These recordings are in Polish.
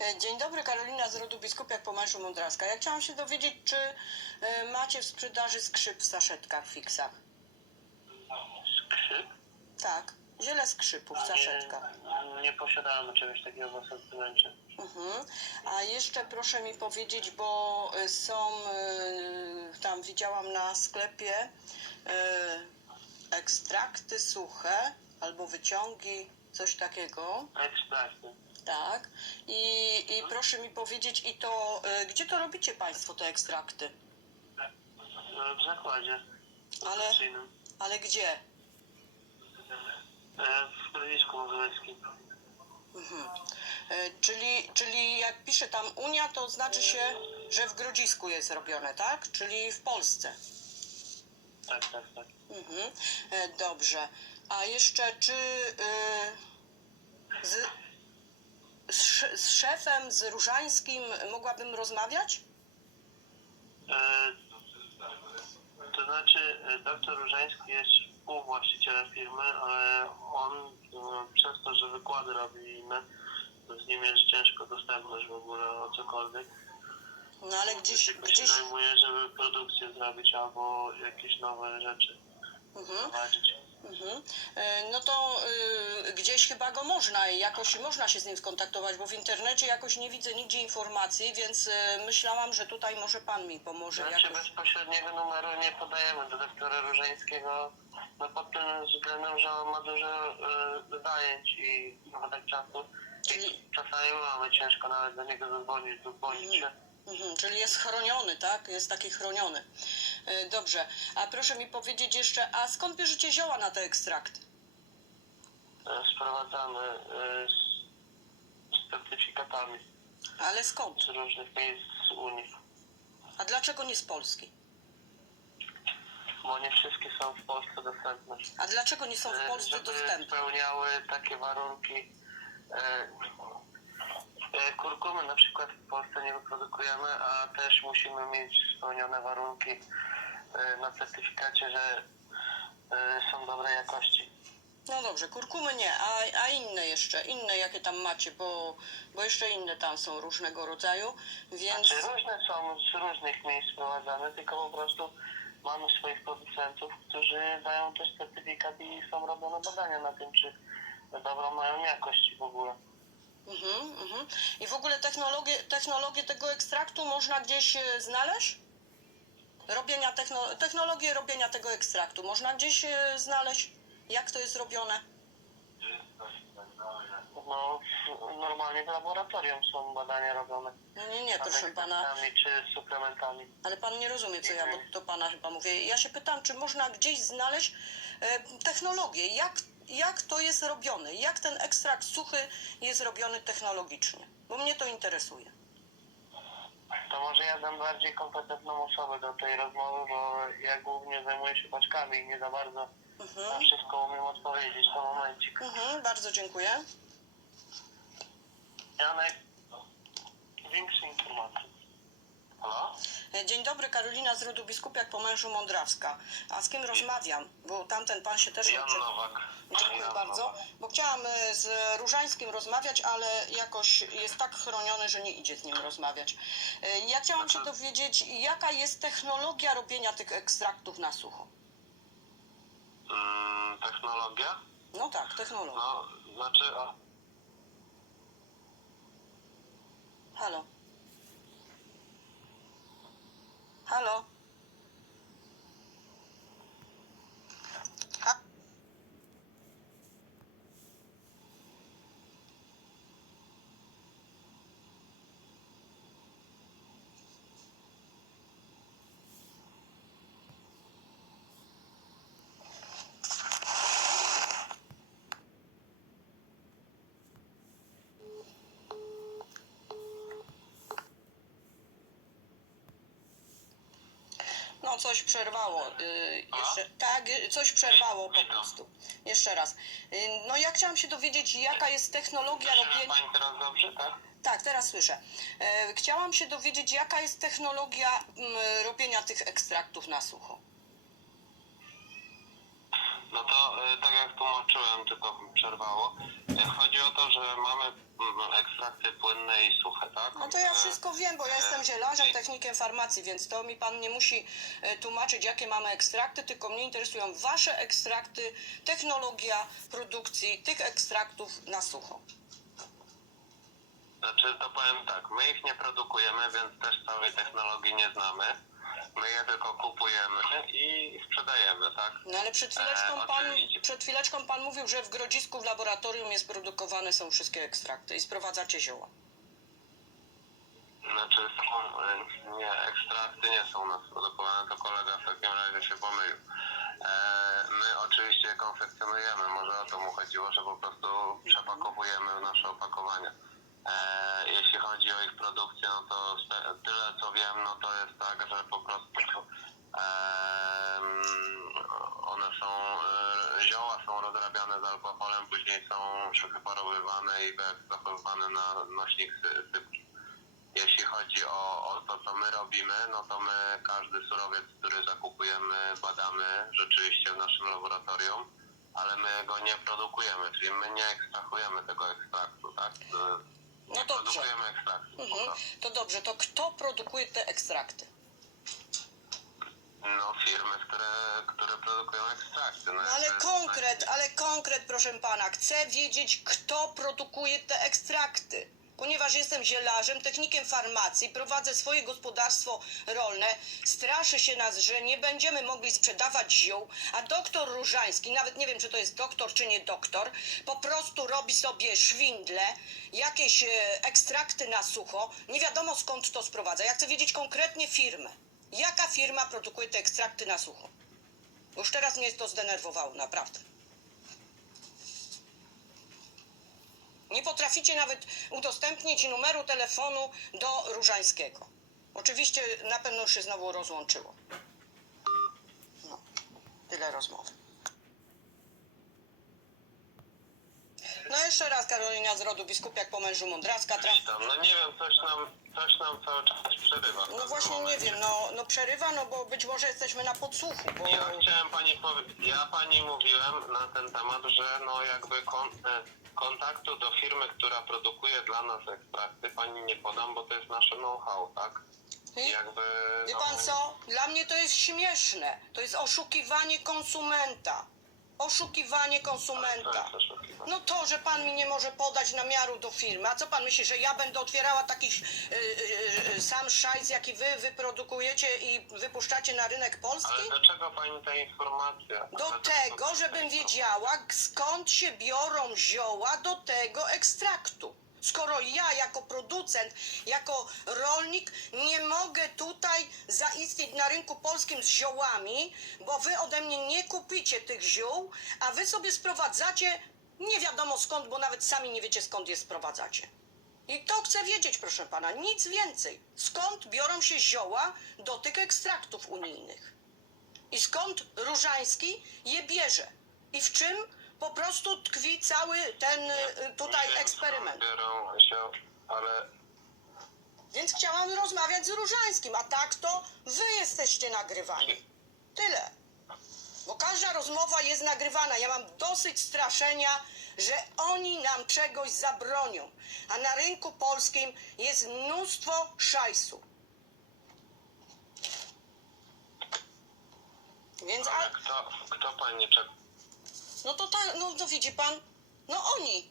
E, Dzień dobry, Karolina z rodu Biskupiak po mężu Mądraska. Ja chciałam się dowiedzieć, czy e, macie w sprzedaży skrzyp w saszetkach, fiksach? Skrzyp? Tak, ziele skrzypu w saszetkach. Nie, nie posiadamy czegoś takiego w asortymencie. Mhm. A jeszcze proszę mi powiedzieć, bo e, są, tam widziałam na sklepie ekstrakty suche albo wyciągi, coś takiego, Ekstrakty. Tak. I, i proszę mi powiedzieć, i to, e, gdzie to robicie Państwo te ekstrakty? E, W zakładzie Ale, produkcyjnym. ale gdzie? E, W Grodzisku Mazowieckim. Mhm. E, Czyli, czyli jak pisze tam Unia, to znaczy się, że w Grodzisku jest robione, tak? Czyli w Polsce. Tak, tak, tak. Mhm. E, Dobrze. A jeszcze czy y, z, z, z szefem, z Różańskim mogłabym rozmawiać? E, To znaczy, e, doktor Różański jest współwłaścicielem firmy, ale on e, przez to, że wykłady robi inne, to z nim jest ciężko dostępność w ogóle o cokolwiek. No ale gdzieś, Tylko się gdzieś. zajmuje, żeby produkcję zrobić albo jakieś nowe rzeczy Mhm. prowadzić. Mhm. E, No to y, gdzieś chyba go można i jakoś można się z nim skontaktować, bo w internecie jakoś nie widzę nigdzie informacji, więc y, myślałam, że tutaj może pan mi pomoże Znaczy jakoś. bezpośredniego numeru nie podajemy do doktora Różańskiego, no pod tym względem, że on ma dużo e, zajęć i trochę tak czasu. Czyli, Czasami mamy ciężko nawet do niego zadzwonić, zadzwonić się. Mhm, czyli jest chroniony, tak? Jest taki chroniony. E, Dobrze. A proszę mi powiedzieć jeszcze, a skąd bierzecie zioła na te ekstrakty? E, Sprowadzamy e, z, z certyfikatami Ale skąd? z różnych miejsc z Unii, A dlaczego nie z Polski? bo nie wszystkie są w Polsce dostępne. A dlaczego nie są w E, Polsce żeby dostępne? spełniały takie warunki. E, kurkumy na przykład w Polsce nie wyprodukujemy, a też musimy mieć spełnione warunki e, na certyfikacie, że e, są dobrej jakości. No dobrze, kurkumy nie, a, a inne jeszcze, inne jakie tam macie, bo, bo jeszcze inne tam są różnego rodzaju, więc... Znaczy różne są z różnych miejsc sprowadzane, tylko po prostu mamy swoich producentów, którzy dają też certyfikat i są robione badania na tym, czy dobrą mają jakość w ogóle. Mhm, mhm. I w ogóle technologię, technologię tego ekstraktu można gdzieś e, znaleźć? Robienia techno, technologię robienia tego ekstraktu można gdzieś e, znaleźć? Jak to jest robione? No, normalnie w laboratorium są badania robione. No nie, nie, proszę pana, czy suplementami. ale pan nie rozumie, co ja do, do pana chyba mówię. Ja się pytam, czy można gdzieś znaleźć e, technologię, jak, jak to jest robione, jak ten ekstrakt suchy jest robiony technologicznie, bo mnie to interesuje. To może ja dam bardziej kompetentną osobę do tej rozmowy, bo ja głównie zajmuję się paczkami i nie za bardzo na Mhm, wszystko umiem odpowiedzieć. To momencik. mhm, bardzo dziękuję. Janek, większe informacje. Halo? E, Dzień dobry, Karolina z rodu Biskupiak po mężu Mądrawska. A z kim rozmawiam? Bo tamten pan się też... Jan Nowak. Dziękuję Jan bardzo. Nowak. Bo chciałam e, z Różańskim rozmawiać, ale jakoś jest tak chroniony, że nie idzie z nim rozmawiać. E, Ja chciałam się dowiedzieć, jaka jest technologia robienia tych ekstraktów na sucho? Mm, technologia? No tak, technologia. No, znaczy, a, Halo? Halo? No coś przerwało. y, jeszcze, tak, y, coś przerwało po prostu. Jeszcze raz. Y, no ja chciałam się dowiedzieć, jaka jest technologia robienia... pani teraz dobrze, tak? Tak, teraz słyszę. E, chciałam się dowiedzieć, jaka jest technologia mm, robienia tych ekstraktów na sucho. No to y, tak jak tłumaczyłem, tylko przerwało. Chodzi o to, że mamy mm, ekstrakty płynne i suche, tak? No to ja wszystko wiem, bo ja jestem zielarzem, technikiem farmacji, więc to mi pan nie musi e, tłumaczyć, jakie mamy ekstrakty, tylko mnie interesują wasze ekstrakty, technologia produkcji tych ekstraktów na sucho. Znaczy, to powiem tak, my ich nie produkujemy, więc też całej technologii nie znamy. My je tylko kupujemy i sprzedajemy, tak? No ale przed chwileczką, E, pan, oczywiście. przed chwileczką pan mówił, że w Grodzisku w laboratorium jest produkowane są wszystkie ekstrakty i sprowadzacie zioła. Znaczy, są, y, nie, ekstrakty nie są u nas produkowane, to kolega w takim razie się pomylił. E, my oczywiście je konfekcjonujemy, może o to mu chodziło, że po prostu przepakowujemy w nasze opakowania. E, jeśli chodzi o ich produkcję, no to tyle co wiem, no to jest tak, że po prostu one są, e, zioła są rozrabiane z alkoholem, później są wyparowywane i zachowywane na nośnik sy- sypki. Jeśli chodzi o, o to, co my robimy, no to my każdy surowiec, który zakupujemy, badamy rzeczywiście w naszym laboratorium, ale my go nie produkujemy, czyli my nie ekstrahujemy tego ekstraktu, tak? No dobrze. produkujemy ekstraktu. po Mhm. To dobrze, to kto produkuje te ekstrakty? No firmy, które, które produkują ekstrakty. No, No ale jakby- konkret, ale konkret, proszę pana. Chcę wiedzieć, kto produkuje te ekstrakty. Ponieważ jestem zielarzem, technikiem farmacji, prowadzę swoje gospodarstwo rolne, straszy się nas, że nie będziemy mogli sprzedawać ziół, a doktor Różański, nawet nie wiem, czy to jest doktor, czy nie doktor, po prostu robi sobie szwindle, jakieś e, ekstrakty na sucho, nie wiadomo skąd to sprowadza. Ja chcę wiedzieć konkretnie firmę. Jaka firma produkuje te ekstrakty na sucho? Już teraz mnie to zdenerwowało, naprawdę. Nie potraficie nawet udostępnić numeru telefonu do Różańskiego. Oczywiście na pewno już się znowu rozłączyło. No, tyle rozmowy. No jeszcze raz Karolina z rodu biskupiak po mężu Mądraska. Traf... Witam. No nie wiem, coś nam, coś nam cały czas przerywa. No właśnie nie wiem, no, no przerywa, no bo być może jesteśmy na podsłuchu, bo... Ja chciałem pani powiedzieć, ja pani mówiłem na ten temat, że no jakby kon, e, kontaktu do firmy, która produkuje dla nas ekstrakty, pani nie podam, bo to jest nasze know-how, tak? I jakby. Wie no, pan co? Dla mnie to jest śmieszne. To jest oszukiwanie konsumenta. Oszukiwanie Co konsumenta. jest oszukiwanie? No to, że pan mi nie może podać namiaru do firmy. A co pan myśli, że ja będę otwierała taki y, y, y, sam szajs, jaki wy wyprodukujecie i wypuszczacie na rynek polski? Ale dlaczego pani ta informacja? Do tego, żebym wiedziała, skąd się biorą zioła do tego ekstraktu. Skoro ja jako producent, jako rolnik nie mogę tutaj zaistnieć na rynku polskim z ziołami, bo wy ode mnie nie kupicie tych ziół, a wy sobie sprowadzacie nie wiadomo skąd, bo nawet sami nie wiecie skąd je sprowadzacie. I to chcę wiedzieć, proszę pana, nic więcej. Skąd biorą się zioła do tych ekstraktów unijnych? I skąd Różański je bierze? I w czym po prostu tkwi cały ten y, tutaj eksperyment? Biorą się, ale Więc chciałam rozmawiać z Różańskim, a tak to wy jesteście nagrywani. Tyle. Bo każda rozmowa jest nagrywana. Ja mam dosyć straszenia, że oni nam czegoś zabronią. A na rynku polskim jest mnóstwo szajsu. Więc a, ale kto, kto pani czeka? No to no to widzi pan, no oni,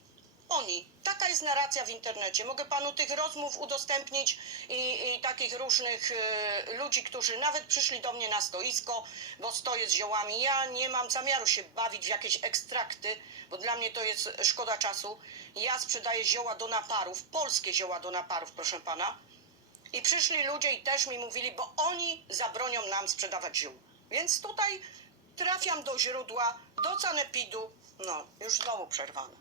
oni. Taka jest narracja w internecie. Mogę panu tych rozmów udostępnić i, i takich różnych e, ludzi, którzy nawet przyszli do mnie na stoisko, bo stoję z ziołami. Ja nie mam zamiaru się bawić w jakieś ekstrakty, bo dla mnie to jest szkoda czasu. Ja sprzedaję zioła do naparów, polskie zioła do naparów, proszę pana. I przyszli ludzie i też mi mówili, bo oni zabronią nam sprzedawać ziół. Więc tutaj trafiam do źródła, do sanepidu. No, już znowu przerwane.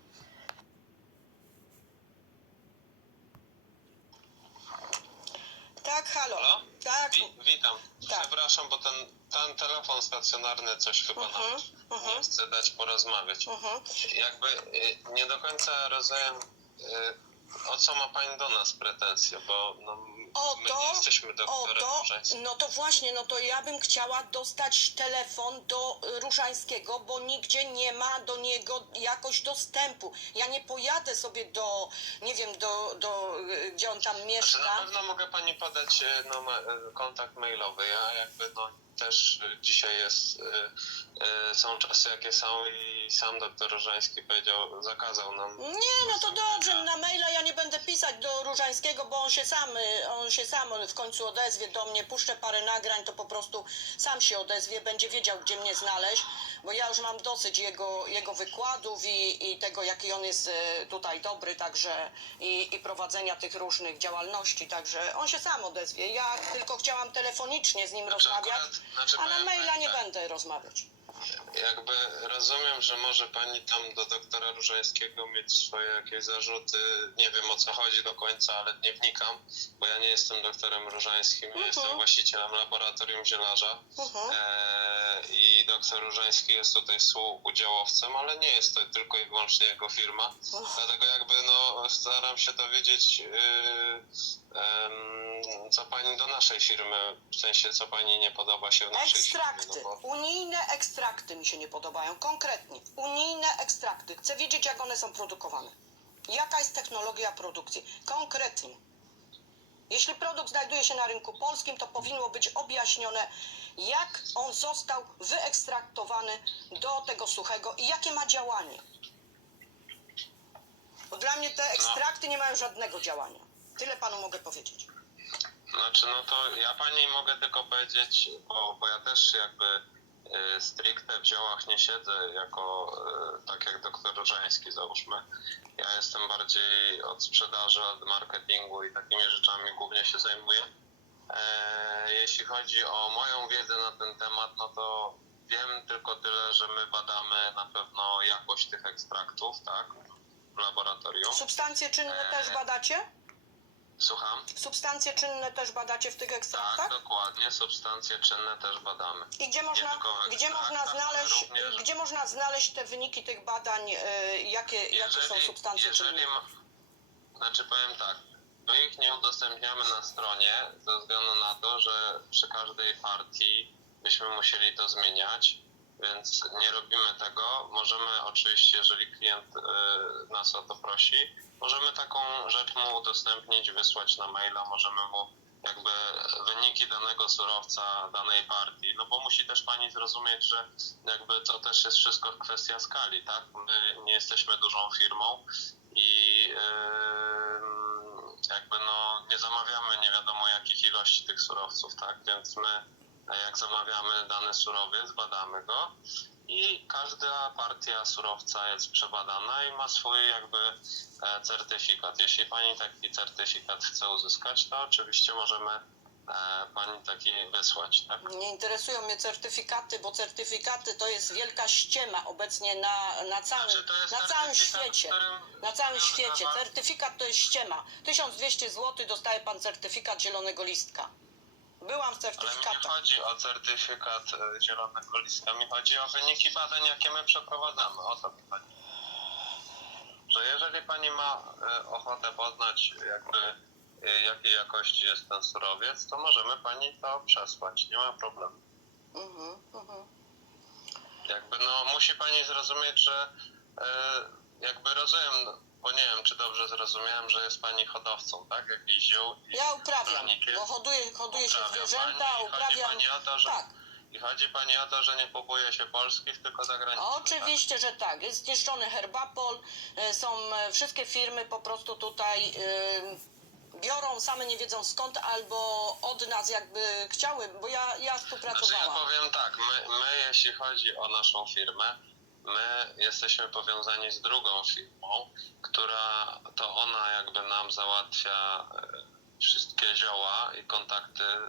Tak, halo. Halo? Tak. Wi- witam. Tak. Przepraszam, bo ten, ten telefon stacjonarny coś chyba Mhm, nam mhm. nie chce dać porozmawiać. Mhm. Jakby y, nie do końca rozumiem, y, o co ma pani do nas pretensje, bo no, O my to, o to, no to właśnie, no to ja bym chciała dostać telefon do y, Różańskiego, bo nigdzie nie ma do niego jakoś dostępu. Ja nie pojadę sobie do, nie wiem, do, do y, gdzie on tam Znaczy, na mieszka. pewno mogę pani podać no, kontakt mailowy. Ja jakby no też e, dzisiaj jest, e, e, są czasy jakie są i sam doktor Różański powiedział, zakazał nam. Nie, no to dobrze, na maila ja nie będę pisać do Różańskiego, bo on się sam, y, on się sam w końcu odezwie do mnie, puszczę parę nagrań, to po prostu sam się odezwie, będzie wiedział, gdzie mnie znaleźć, bo ja już mam dosyć jego, jego wykładów i, i tego, jaki on jest tutaj dobry, także i, i prowadzenia tych różnych działalności, także on się sam odezwie. Ja tylko chciałam telefonicznie z nim Znaczy, rozmawiać, akurat- a na maila pani nie tak. będę rozmawiać. Jakby rozumiem, że może pani tam do doktora Różańskiego mieć swoje jakieś zarzuty. Nie wiem o co chodzi do końca, ale nie wnikam, bo ja nie jestem doktorem Różańskim, ja Mhm. jestem właścicielem laboratorium zielarza. Mhm. E, I doktor Różański jest tutaj współudziałowcem, ale nie jest to tylko i wyłącznie jego firma. Uch. Dlatego jakby no staram się dowiedzieć, yy, em, co pani do naszej firmy, w sensie co pani nie podoba się w naszej Ekstrakty. firmie. No bo Unijne ekstrakty mi się nie podobają. Konkretnie. Unijne ekstrakty. Chcę wiedzieć, jak one są produkowane. Jaka jest technologia produkcji? Konkretnie. Jeśli produkt znajduje się na rynku polskim, to powinno być objaśnione, jak on został wyekstraktowany do tego suchego i jakie ma działanie. Bo dla mnie te ekstrakty nie mają żadnego działania. Tyle panu mogę powiedzieć. Znaczy, no to ja pani mogę tylko powiedzieć, bo, bo ja też jakby stricte w ziołach nie siedzę jako, y, tak jak doktor Różański załóżmy. Ja jestem bardziej od sprzedaży, od marketingu i takimi rzeczami głównie się zajmuję. E, jeśli chodzi o moją wiedzę na ten temat, no to wiem tylko tyle, że my badamy na pewno jakość tych ekstraktów, tak, w laboratorium. Substancje czynne też badacie? Słucham? Substancje czynne też badacie w tych Tak, ekstraktach? dokładnie, substancje czynne też badamy. I gdzie można, gdzie można znaleźć, również- gdzie można znaleźć te wyniki tych badań, e, jakie, jakie są substancje jeżeli czynne? ma, Znaczy powiem tak, my ich nie udostępniamy na stronie ze względu na to, że przy każdej partii byśmy musieli to zmieniać, więc nie robimy tego. Możemy oczywiście, jeżeli klient y, nas o to prosi, możemy taką rzecz mu udostępnić, wysłać na maila, możemy mu jakby wyniki danego surowca, danej partii, no bo musi też pani zrozumieć, że jakby to też jest wszystko kwestia skali, tak? My nie jesteśmy dużą firmą i ym, jakby no nie zamawiamy nie wiadomo jakich ilości tych surowców, tak? Więc my jak zamawiamy dany surowiec, badamy go i każda partia surowca jest przebadana i ma swój jakby e, certyfikat. Jeśli pani taki certyfikat chce uzyskać, to oczywiście możemy e, pani taki wysłać, tak? Nie interesują mnie certyfikaty, bo certyfikaty to jest wielka ściema obecnie na, na całym, Znaczy, to jest na całym świecie. Na całym świecie. Certyfikat to jest ściema. 1200 zł dostaje pan certyfikat zielonego listka. Byłam w Ale mi nie certyfikatach. chodzi o certyfikat e, zielonego listka, mi chodzi o wyniki badań, jakie my przeprowadzamy. O to mi chodzi. Że jeżeli pani ma e, ochotę poznać, jakby e, jakiej jakości jest ten surowiec, to możemy pani to przesłać, nie ma problemu. Mhm, mhm. Jakby no musi pani zrozumieć, że e, jakby rozumiem, bo nie wiem czy dobrze zrozumiałem, że jest pani hodowcą, tak? Jakiś ziół. i Ja uprawiam, bo hoduję, hoduję się Uprawia zwierzęta, pani i uprawiam. Chodzi pani o to, że, Tak, I chodzi pani o to, że nie kupuje się polskich, tylko zagranicznych. Oczywiście, że tak. Jest zniszczony Herbapol, e, są e, wszystkie firmy po prostu tutaj e, biorą, same nie wiedzą skąd, albo od nas jakby chciały, bo ja, ja Znaczy ja współpracowałam. powiem tak, my, my jeśli chodzi o naszą firmę, my jesteśmy powiązani z drugą firmą, która to ona jakby nam załatwia e, wszystkie zioła i kontakty e,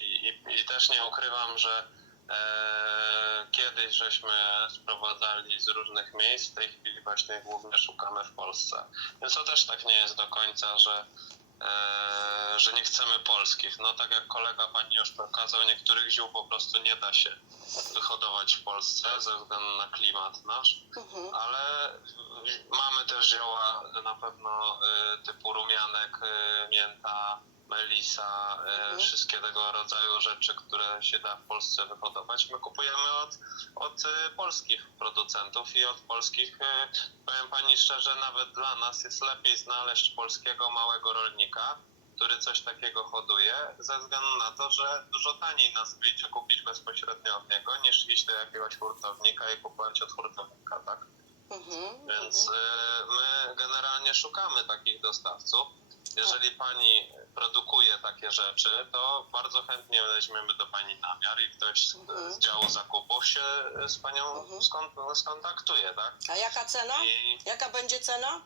i, i, i też nie ukrywam, że e, kiedyś żeśmy sprowadzali z różnych miejsc, w tej chwili właśnie głównie szukamy w Polsce. Więc to też tak nie jest do końca, że że nie chcemy polskich. No tak jak kolega pani już pokazał, niektórych ziół po prostu nie da się wyhodować w Polsce ze względu na klimat nasz, Mhm. ale y, mamy też zioła na pewno y, typu rumianek, y, mięta, melisa, e, Mhm. wszystkie tego rodzaju rzeczy, które się da w Polsce wyhodować, my kupujemy od, od polskich producentów i od polskich, powiem pani szczerze, nawet dla nas jest lepiej znaleźć polskiego małego rolnika, który coś takiego hoduje, ze względu na to, że dużo taniej nas wyjdzie kupić bezpośrednio od niego, niż iść do jakiegoś hurtownika i kupować od hurtownika, tak? Mhm, Więc e, my generalnie szukamy takich dostawców. Jeżeli pani produkuje takie rzeczy, to bardzo chętnie weźmiemy do pani namiar i ktoś z, Mhm. z działu zakupów się z panią Mhm. skon- skontaktuje, tak? A jaka cena? I Jaka będzie cena?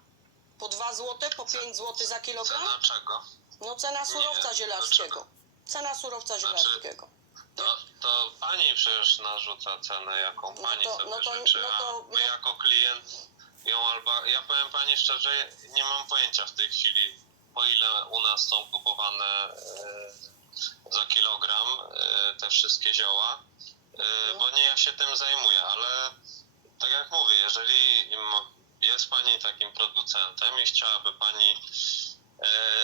Po 2 zł, po 5 zł za kilogram? cena czego? No cena surowca Nie, zielarskiego. Cena surowca Znaczy- zielarskiego. To, to pani przecież narzuca cenę, jaką No pani to- sobie no to- życzy, no to- my no- jako klient ją albo... Ja powiem pani szczerze, nie mam pojęcia w tej chwili, po ile u nas są kupowane e, za kilogram e, te wszystkie zioła, e, Mhm. bo nie ja się tym zajmuję, ale tak jak mówię, jeżeli jest pani takim producentem i chciałaby pani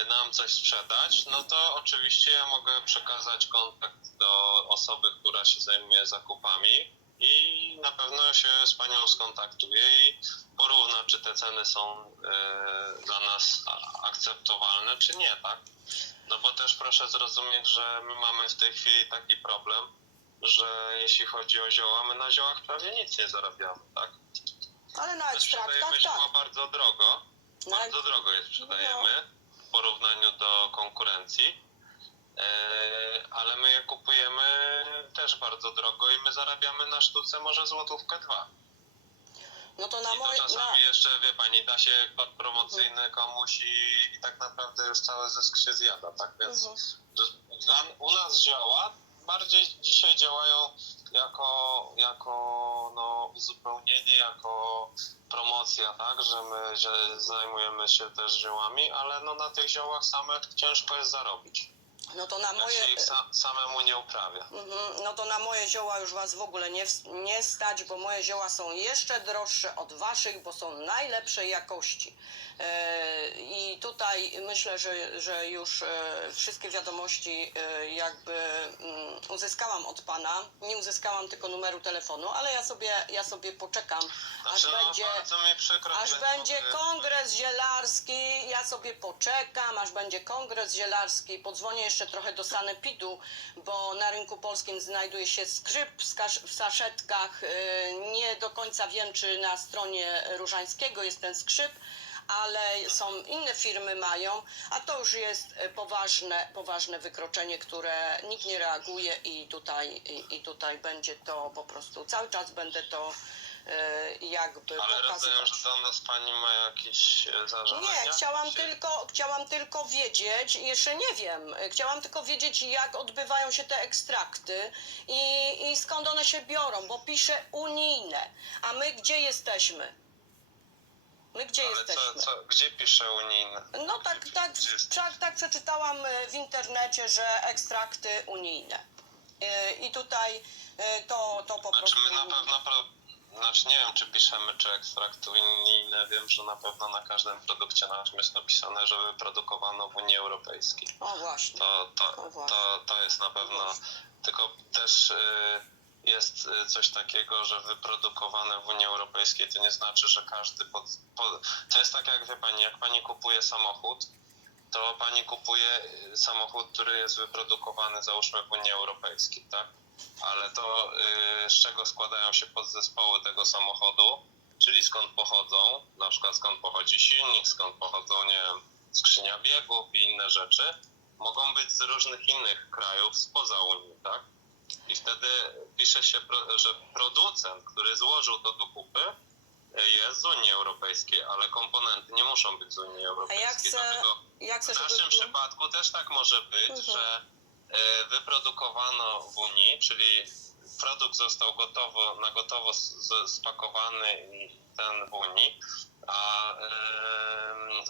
nam coś sprzedać, no to oczywiście ja mogę przekazać kontakt do osoby, która się zajmuje zakupami i na pewno się z panią skontaktuje i porówna, czy te ceny są e, dla nas akceptowalne, czy nie, tak? No bo też proszę zrozumieć, że my mamy w tej chwili taki problem, że jeśli chodzi o zioła, my na ziołach prawie nic nie zarabiamy, tak? Ale na ekstraktach tak. zioła bardzo drogo, bardzo drogo je sprzedajemy w porównaniu do konkurencji, e, ale my je kupujemy też bardzo drogo i my zarabiamy na sztuce może złotówkę dwa. no to na I to moje. Na, czasami jeszcze, wie pani, da się kod promocyjny komuś i, i tak naprawdę już cały zysk się zjada, tak? Więc Mhm. u nas zioła bardziej dzisiaj działają jako, jako no, uzupełnienie, jako promocja, tak, że my że zajmujemy się też ziołami, ale no na tych ziołach samych ciężko jest zarobić. no to na moje. się ich sa, samemu nie uprawia. Mhm, No to na moje zioła już was w ogóle nie, nie stać, bo moje zioła są jeszcze droższe od waszych, bo są najlepszej jakości. E, I tutaj myślę, że, że już e, wszystkie wiadomości e, jakby mm, uzyskałam od pana. Nie uzyskałam tylko numeru telefonu, ale ja sobie, ja sobie poczekam, aż Znaczy, no, będzie. przykro, Aż będzie kongres zielarski, ja sobie poczekam, aż będzie kongres zielarski. Podzwonię jeszcze trochę do Sanepidu, bo na rynku polskim znajduje się skryp w saszetkach. Nie do końca wiem, czy na stronie Różańskiego jest ten skrzyp, ale są inne firmy mają, a to już jest e, poważne, poważne wykroczenie, które nikt nie reaguje i tutaj, i, i tutaj będzie to po prostu, cały czas będę to e, jakby Ale rozumiem, że do nas pani ma jakieś e, zażalenia? Nie, chciałam tylko, chciałam tylko wiedzieć, jeszcze nie wiem, chciałam tylko wiedzieć, jak odbywają się te ekstrakty i, i skąd one się biorą, bo pisze unijne, a my gdzie jesteśmy? My gdzie Ale jesteśmy? co, co, gdzie pisze unijne? No tak, Gdzie- tak, gdzie tak, tak przeczytałam e, w internecie, że ekstrakty unijne. E, I tutaj e, to, to po Znaczy prostu... my na pewno, znaczy nie wiem czy piszemy czy ekstrakty unijne, wiem, że na pewno na każdym produkcie naszym jest napisane, że wyprodukowano w Unii Europejskiej. O właśnie. To, to, No właśnie. to, to jest na pewno, tylko też y, jest y, coś takiego, że wyprodukowane w Unii Europejskiej to nie znaczy, że każdy pod, pod... To jest tak jak wie pani, jak pani kupuje samochód, to pani kupuje y, samochód, który jest wyprodukowany załóżmy w Unii Europejskiej, tak? Ale to y, z czego składają się podzespoły tego samochodu, czyli skąd pochodzą, na przykład skąd pochodzi silnik, skąd pochodzą, nie wiem, skrzynia biegów i inne rzeczy, mogą być z różnych innych krajów spoza Unii, tak? I wtedy pisze się, że producent, który złożył to do kupy, y, jest z Unii Europejskiej, ale komponenty nie muszą być z Unii A Europejskiej. jak chcę, Dlatego jak w naszym przypadku też tak może być, Mhm. że e, wyprodukowano w Unii, czyli produkt został gotowo, na gotowo spakowany i ten w Unii, a,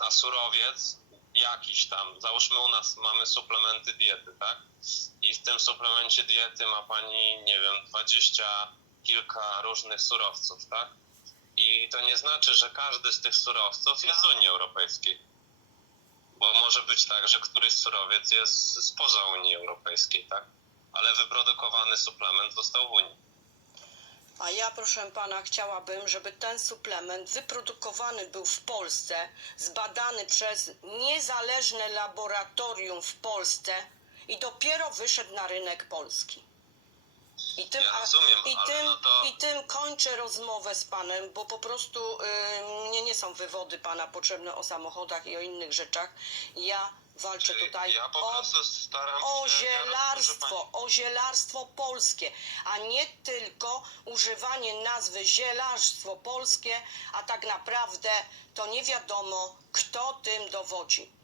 a surowiec jakiś tam, załóżmy u nas mamy suplementy diety, tak? I w tym suplemencie diety ma pani, nie wiem, dwadzieścia kilka różnych surowców, tak? I to nie znaczy, że każdy z tych surowców jest z Unii Europejskiej Bo może być tak, że któryś surowiec jest spoza Unii Europejskiej, tak? Ale wyprodukowany suplement został w Unii. A ja, proszę pana, chciałabym, żeby ten suplement wyprodukowany był w Polsce, zbadany przez niezależne laboratorium w Polsce i dopiero wyszedł na rynek polski. I tym, Ja rozumiem, i tym, no to- i tym kończę rozmowę z panem, bo po prostu y, mnie nie są wywody pana potrzebne o samochodach i o innych rzeczach. Ja walczę Czyli tutaj ja o o się... ja zielarstwo, o zielarstwo polskie, a nie tylko używanie nazwy zielarstwo polskie, a tak naprawdę to nie wiadomo, kto tym dowodzi.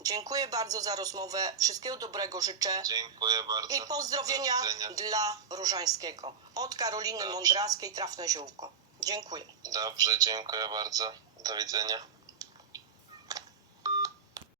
Dziękuję bardzo za rozmowę. Wszystkiego dobrego życzę. Dziękuję bardzo. I pozdrowienia dla Różańskiego. Od Karoliny Dobrze. Mądraskiej, Trafne Ziółko. Dziękuję. Dobrze, dziękuję bardzo. Do widzenia.